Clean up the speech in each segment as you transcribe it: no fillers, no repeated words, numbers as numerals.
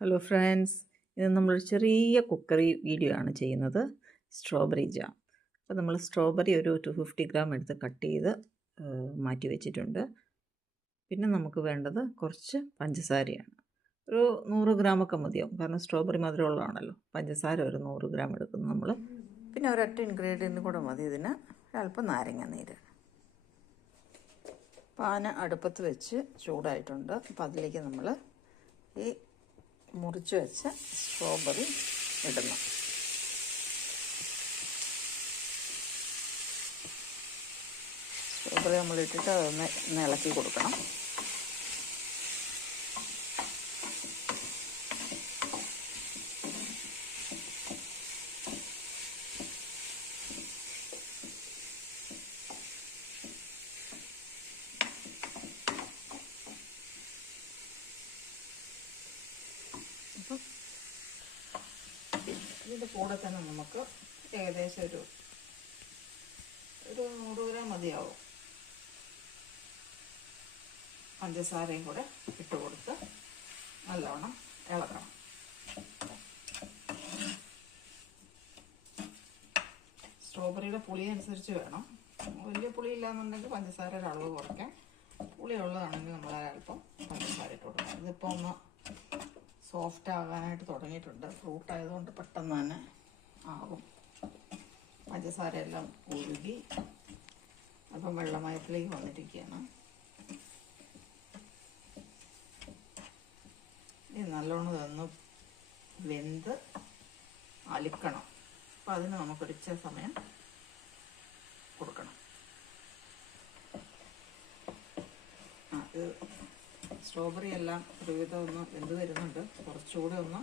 Hello friends, ഇത് നമ്മളൊരു ചെറിയ കുക്കറി വീഡിയോ ആണ് ചെയ്യുന്നത്. Strawberry jam. അപ്പോൾ നമ്മൾ സ്ട്രോബെറി ഒരു 250 ഗ്രാം എടുത്ത് കട്ട് ചെയ്ത് മാറ്റി വെച്ചിട്ടുണ്ട്. പിന്നെ നമുക്ക് വേണ്ടത് കുറച്ച് പഞ്ചസാരയാണ്. ഒരു 100 ഗ്രാമൊക്കെ മതിയാവും, കാരണം സ്ട്രോബെറി മധുരമുള്ളതാണല്ലോ. പഞ്ചസാര ഒരു 100 ഗ്രാം എടുക്കുന്നു നമ്മൾ. പിന്നെ ഒരൊറ്റ ഇൻഗ്രീഡിയൻറ്റ് കൂടെ മതി ഇതിന്, അല്പം നാരങ്ങ നീര്. പാൻ അടുപ്പത്ത് വെച്ച് ചൂടായിട്ടുണ്ട്. അപ്പോൾ അതിലേക്ക് നമ്മൾ ഈ മുറിച്ച് വെച്ച സ്ട്രോബെറി ഇടണം. സ്ട്രോബെറി നമ്മൾ ഇട്ടിട്ട് അതൊന്ന് ഇളക്കി കൊടുക്കണം. അപ്പം ഇതിൻ്റെ കൂടെ തന്നെ നമുക്ക് ഏകദേശം ഒരു 100 ഗ്രാം മതിയാവും പഞ്ചസാരയും കൂടെ ഇട്ട് കൊടുത്ത് നല്ലവണ്ണം ഇളക്കണം. സ്ട്രോബെറിയുടെ പുളി അനുസരിച്ച് വേണം. വലിയ പുളി ഇല്ലാന്നുണ്ടെങ്കിൽ പഞ്ചസാരയുടെ അളവ് കുറയ്ക്കാം. പുളിയുള്ളതാണെങ്കിൽ നമ്മൾ അല്പം പഞ്ചസാര ഇട്ട് കൊടുക്കണം. ഇതിപ്പോൾ ഒന്ന് സോഫ്റ്റ് ആകാനായിട്ട് തുടങ്ങിയിട്ടുണ്ട്. ഫ്രൂട്ട് ആയതുകൊണ്ട് പെട്ടെന്ന് തന്നെ ആകും. പഞ്ചസാര എല്ലാം ഉരുകി അപ്പം വെള്ളമയത്തിലേക്ക് വന്നിരിക്കുകയാണ്. ഇത് നല്ലോണം ഇതൊന്ന് വെന്ത് അലിക്കണം. അപ്പം അതിന് നമുക്കൊരിച്ച സമയം കൊടുക്കണം. ഇത് സ്ട്രോബെറി എല്ലാം ഒരുവിധം ഒന്ന് വെന്ത് വരുന്നുണ്ട്. കുറച്ചുകൂടെ ഒന്ന്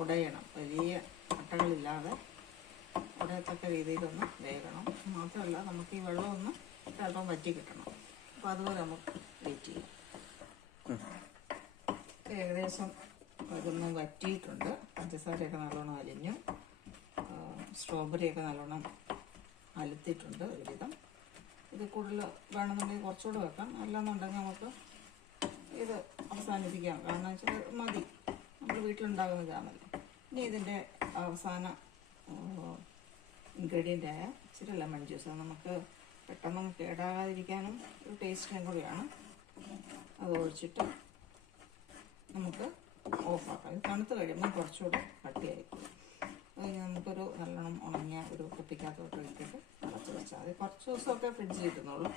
ഉടയണം. വലിയ അട്ടകളില്ലാതെ ഉടയത്തക്ക രീതിയിലൊന്ന് വേകണം. മാത്രമല്ല നമുക്ക് ഈ വെള്ളം ഒന്ന് അല്പം വറ്റി കിട്ടണം. അപ്പോൾ അതുപോലെ നമുക്ക് വെയിറ്റ് ചെയ്യാം. ഏകദേശം അതൊന്ന് വറ്റിയിട്ടുണ്ട്. പഞ്ചസാരയൊക്കെ നല്ലോണം അലിഞ്ഞു, സ്ട്രോബെറിയൊക്കെ നല്ലോണം അലുത്തിയിട്ടുണ്ട് ഒരുവിധം. ഇത് കൂടുതൽ വേണമെന്നുണ്ടെങ്കിൽ കുറച്ചുകൂടെ വെക്കാം, അല്ലാന്നുണ്ടെങ്കിൽ നമുക്ക് ഇത് അവസാനിപ്പിക്കാം. കാരണം വെച്ചാൽ മതി, നമ്മൾ വീട്ടിലുണ്ടാകുന്നതാണല്ലോ. ഇനി ഇതിൻ്റെ അവസാന ഇൻഗ്രീഡിയൻ്റായ ഇച്ചിരി ലെമൺ ജ്യൂസ്, നമുക്ക് പെട്ടെന്ന് കേടാകാതിരിക്കാനും ഒരു ടേസ്റ്റിനും കൂടിയാണ്. അത് ഒഴിച്ചിട്ട് നമുക്ക് ഓഫാക്കാം. ഇത് തണുത്ത് കഴിയുമ്പോൾ കുറച്ചുകൂടെ കട്ടിയായിരിക്കും. അതിന് നമുക്കൊരു നല്ലോണം ഉണങ്ങിയ ഒരു കുപ്പിക്കകത്തോട്ട് ഇട്ടിട്ട് അടച്ച് വെച്ചാൽ മതി. കുറച്ച് ദിവസമൊക്കെ ഫ്രിഡ്ജിൽ ഇട്ടുന്നുള്ളൂ,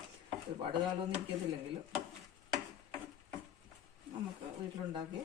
ഒരുപാട് കാലമൊന്നും ഇരിക്കത്തില്ലെങ്കിലും നമുക്ക് വീട്ടിലുണ്ടാക്കി